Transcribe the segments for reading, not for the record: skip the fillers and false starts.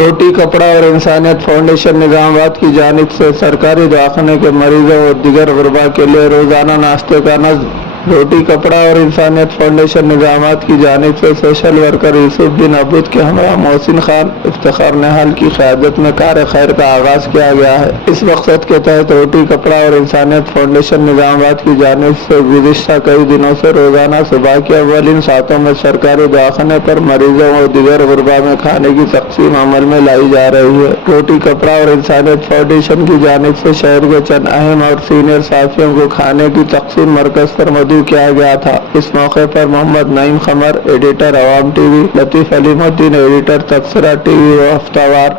रोटी कपड़ा और इंसानियत फाउंडेशन निजामाबाद की जानिब से सरकारी दवाखाने के मरीजों और दिगर गुरबा के लिए रोज़ाना नाश्ते का नज़्म। रोटी कपड़ा और इंसानियत फाउंडेशन निजामाबाद की जानिब से सोशल वर्कर यूसुफ बिन अबूद के हमरा मोहसिन खान इफ्तिखार निहाल की क़यादत में कार खैर का आगाज़ किया गया है। इस मकसद के तहत रोटी कपड़ा और इंसानियत फाउंडेशन निजामाबाद की जानिब से गुज़िश्ता कई दिनों से रोज़ाना सुबह के अव्वलीन सातों में सरकारी दवाखाने पर मरीजों और दिगर गुरबा में खाने की तकसीम अमल में लाई जा रही है। रोटी कपड़ा और इंसानियत फाउंडेशन की जानिब से शहर के चंद अहम और सीनियर साथियों को खाने की तकसीम मरकज पर मदऊ किया गया था। इस मौके पर मोहम्मद नईम खमर एडिटर अवाम टीवी, लतीफ़ अलीमुद्दीन एडिटर तबसरा टीवी व हफ्तावार,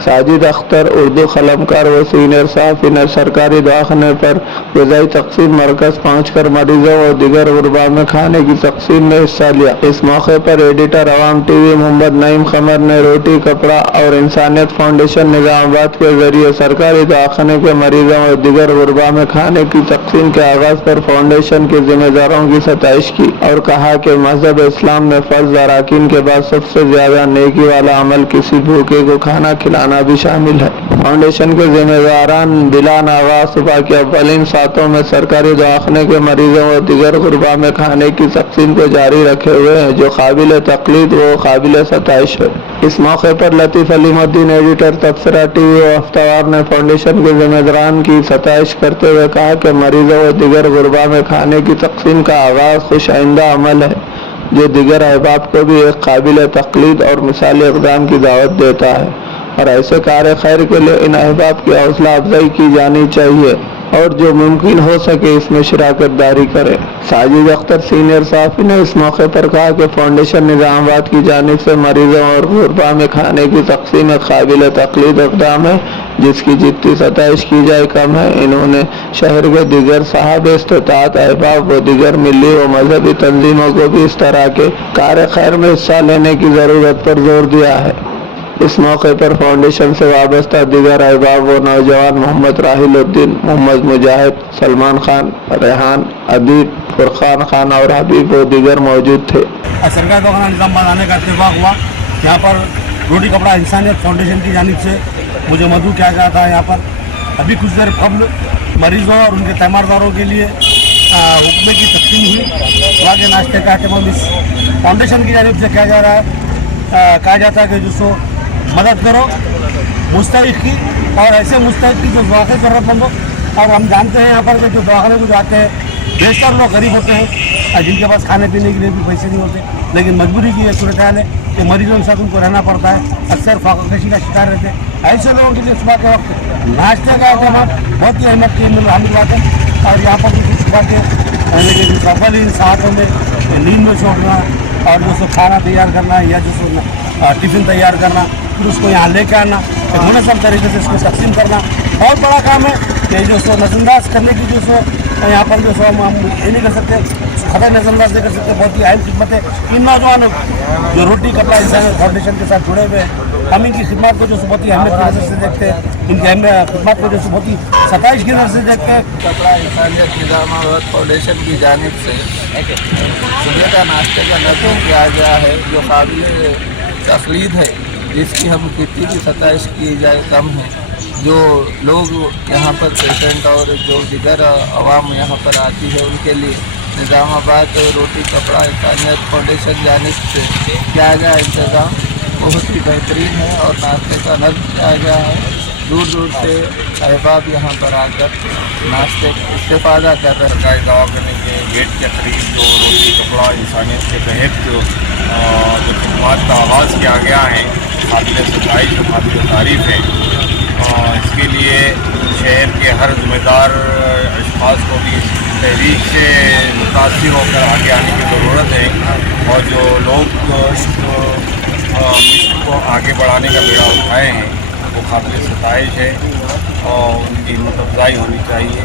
साजिद अख्तर उर्दू कलमकार व सीनियर सहाफ़ी ने सरकारी दवाखाने पर ग़िज़ाई तकसीम मरकज पहुँचकर मरीजों और दिगर गुरबा में खाने की तकसीम में हिस्सा लिया। इस मौके पर एडिटर अवाम टीवी मोहम्मद नईम खमर ने रोटी कपड़ा और इंसानियत फाउंडेशन निजामाबाद के जरिए सरकारी दवाखाने के मरीजों और दिगर गुरबा में खाने की तकसीम के आगाज़ पर फाउंडेशन के जिम्मेदारों की सताइश की और कहा कि मज़हब इस्लाम में फ़र्ज़ अराकीन के बाद सबसे ज़्यादा नेकी वाला अमल किसी भूखे को खाना खिलाना भी शामिल है। फाउंडेशन के जिम्मेदारान बिला नागा सुबह के अव्वलीन सातों में सरकारी दवाखाने के मरीजों और दिगर गुरबा में खाने की तकसीम को जारी रखे हुए हैं, जो काबिल तकलीद व काबिल सताइश है। इस मौके पर लतीफ़ अलीमुद्दीन एडिटर तबसरा टीवी व हफ्तावार ने फाउंडेशन के जिम्मेदारान की सताइश करते हुए कहा कि मरीजों और दिगर गुरबा में खाने की तकसीम का आगाज़ खुश आइंदा अमल है, जो दिगर अहबाब को भी एक काबिल तकलीद और मिसाली इक़दाम की दावत देता है और ऐसे कार्य खैर के लिए इन अहबाब की हौसला अफजाई की जानी चाहिए और जो मुमकिन हो सके इसमें शिराकत दारी करें। साजिद अख्तर सीनियर सहाफ़ी ने इस मौके पर कहा कि फाउंडेशन निजामाबाद की जानिब से मरीजों और गुरबा में खाने की तकसीम एक काबिल तकलीद इक़दाम है, जिसकी जितनी सताइश की जाए कम है। इन्होंने शहर के दिगर साहब इस्तिताअत अहबाब व दिगर मिली व मजहबी तंजीमों को भी इस तरह के कार्य खैर में हिस्सा लेने की ज़रूरत पर जोर दिया है। इस मौके पर फाउंडेशन से वाबस्ता दिगर अहबाब व नौजवान मोहम्मद राहिलुद्दीन, मोहम्मद मुजाहिद, सलमान खान, रेहान, अदीब, फुरकान खान और हबीब व दिगर मौजूद थे। सरकार दवाखाना निजामाबाद आने का इत्तेफाक हुआ। यहाँ पर रोटी कपड़ा इंसानियत फाउंडेशन की जानिब से मुझे मदऊ किया गया था। यहाँ पर अभी कुछ देर कबल मरीजों और उनके तीमारदारों के लिए हुक्मे की तकसीम हुई। सुबह के नाश्ते का अहतमाम इस फाउंडेशन की जानिब से किया जा रहा है। कहा जाता है कि जिसको मदद करो मुस्तहिक की, और ऐसे मुस्तहिक की जो वाकई ज़रूरतमंद हो। और हम जानते हैं यहाँ पर कि जो दवाखाने को जाते हैं बेशतर लोग गरीब होते हैं, जिनके पास खाने पीने के लिए भी पैसे नहीं होते, लेकिन मजबूरी की यह सूरत हाल है कि मरीजों के साथ उनको रहना पड़ता है, अक्सर फाकाकशी का शिकार रहते हैं। ऐसे लोगों के लिए सुबह के वक्त नाश्ते का अहतमाम बहुत ही अहमियत की हामिल बात है। और यहाँ पर भी सुबह के अव्वलीन सातों में नींद में छोड़ना और जो खाना तैयार करना या जो टिफ़िन तैयार करना, फिर उसको यहाँ लेके आना, फिर मुनज़्ज़म तरीके से इसको तकसीम करना बहुत बड़ा काम है। कि जो सो नज़रअंदाज करने की जो सो यहाँ पर जो सो हम ये नहीं कर सकते, खबर नज़रअंदाज नहीं कर सकते। बहुत ही अहम खिदमत है इन नौजवानों की जो रोटी कपड़ा इंसानियत फाउंडेशन के साथ जुड़े हुए हैं। हम इनकी खिदमत को जो बहुत ही अहमियत की नज़र से देखते हैं, इनकी खिदमत को जो बहुत ही सताइश की नज़र से देखते हैं। कपड़ा इंसानियत निजामाबाद फाउंडेशन की जानिब से सुबह का नाश्ते का नज़म किया गया है, जो काबिल तकलीद है, जिसकी हम कितनी भी सताइश की जाए कम है। जो लोग यहाँ पर पेशेंट और जो दिगर अवाम यहाँ पर आती है, उनके लिए निजामाबाद रोटी कपड़ा इंसानियत फाउंडेशन जानिब से किया गया इंतज़ाम बहुत ही बेहतरीन है और नाश्ते का नज़म किया गया है। दूर दूर से अहबाब यहाँ पर आकर नाश्ते इस्तेफादा कर रहे हैं। सरकारी दवाखाने के गेट के करीब जो रोटी कपड़ा इंसानियत के तहत जो खदमात का आगाज़ किया गया है, काबिल सताइश और काबिल तारीफ़ है। इसके लिए शहर के हर जिम्मेदार अशख़ास को भी इस तहरीक से मुतासिर होकर आगे आने की ज़रूरत है और जो लोग मिशन को आगे बढ़ाने का बेड़ा उठाए हैं वो काबिल सताइश है और उनकी हिम्मत अफ़ज़ाई होनी चाहिए।